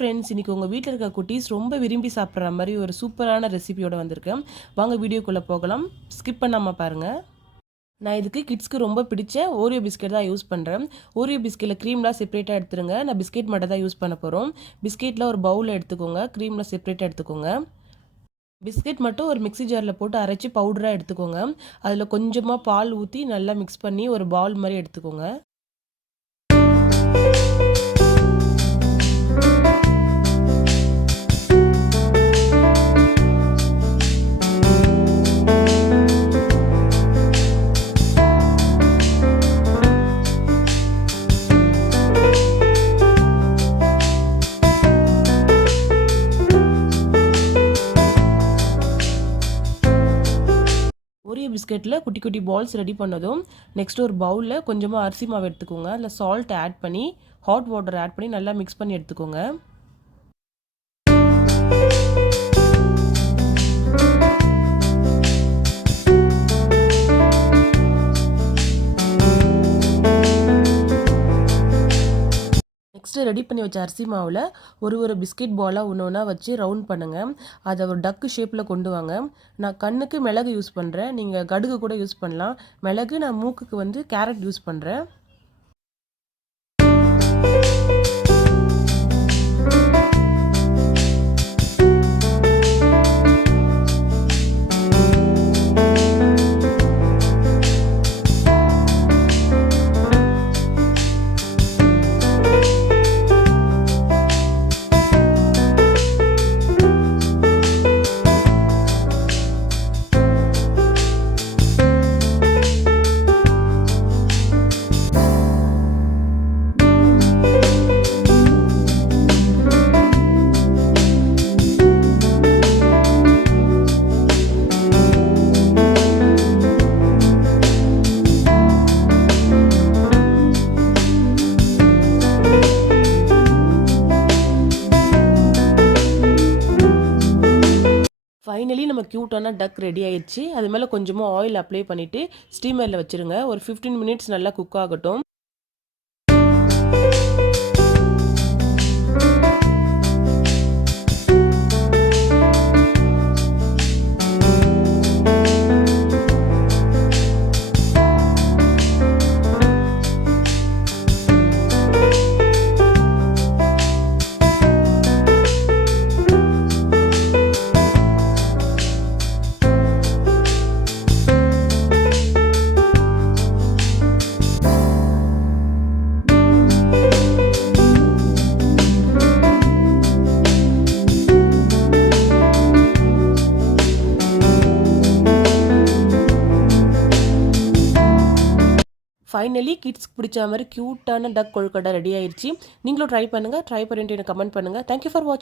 ஃப்ரெண்ட்ஸ், இன்னைக்கு உங்கள் வீட்டில் இருக்க குட்டீஸ் ரொம்ப விரும்பி சாப்பிட்ற மாதிரி ஒரு சூப்பரான ரெசிபியோட வந்திருக்கேன். வாங்க வீடியோக்குள்ளே போகலாம். ஸ்கிப் பண்ணாமல் பாருங்கள். நான் இதுக்கு கிட்ஸ்க்கு ரொம்ப பிடிச்ச ஓரியோ பிஸ்கெட் தான் யூஸ் பண்ணுறேன். ஓரியோ பிஸ்கெட்டில் க்ரீம்லாம் செப்பரேட்டாக எடுத்துருங்க. நான் பிஸ்கெட் மட்டும் தான் யூஸ் பண்ண போகிறோம். பிஸ்கெட்டில் ஒரு பவுலில் எடுத்துக்கோங்க, க்ரீம்லாம் செப்பரேட்டாக எடுத்துக்கோங்க. பிஸ்கெட் மட்டும் ஒரு மிக்ஸி ஜாரில் போட்டு அரைச்சி பவுடராக எடுத்துக்கோங்க. அதில் கொஞ்சமாக பால் ஊற்றி நல்லா மிக்ஸ் பண்ணி ஒரு பால் மாதிரி எடுத்துக்கோங்க. ஓரியோ பிஸ்கெட்டில் குட்டி குட்டி பால்ஸ் ரெடி பண்ணதும் நெக்ஸ்ட் ஒரு பவுலில் கொஞ்சமாக அரிசி மாவு எடுத்துக்கோங்க. அதில் சால்ட் ஆட் பண்ணி ஹாட் வாட்டர் ஆட் பண்ணி நல்லா மிக்ஸ் பண்ணி எடுத்துக்கோங்க. நெக்ஸ்ட்டு ரெடி பண்ணி வச்ச அரிசி மாவில் ஒரு பிஸ்கெட் பாலாக ஒன்று வச்சு ரவுண்ட் பண்ணுங்கள். அதை ஒரு டக்கு ஷேப்பில் கொண்டு வாங்க. நான் கண்ணுக்கு மிளகு யூஸ் பண்ணுறேன், நீங்கள் கடுகு கூட யூஸ் பண்ணலாம். மிளகு நான் மூக்குக்கு வந்து கேரட் யூஸ் பண்ணுறேன். ஃபைனலி நம்ம க்யூட்டான டக் ரெடி ஆயிடுச்சு. அது மேலே கொஞ்சமாக ஆயில் அப்ளை பண்ணிவிட்டு ஸ்டீமரில் வச்சுருங்க. ஒரு 15 மினிட்ஸ் நல்லா குக் ஆகட்டும். ஃபைனலி கிட்ஸ்க்கு பிடிச்ச மாதிரி க்யூட்டான டக் கொழுக்கட்டை ரெடி ஆயிடுச்சு. நீங்களும் ட்ரை பண்ணுங்கள். ட்ரை பண்ணிட்டு எனக்கு கமெண்ட் பண்ணுங்கள். தேங்க்யூ ஃபார் வாட்சிங்.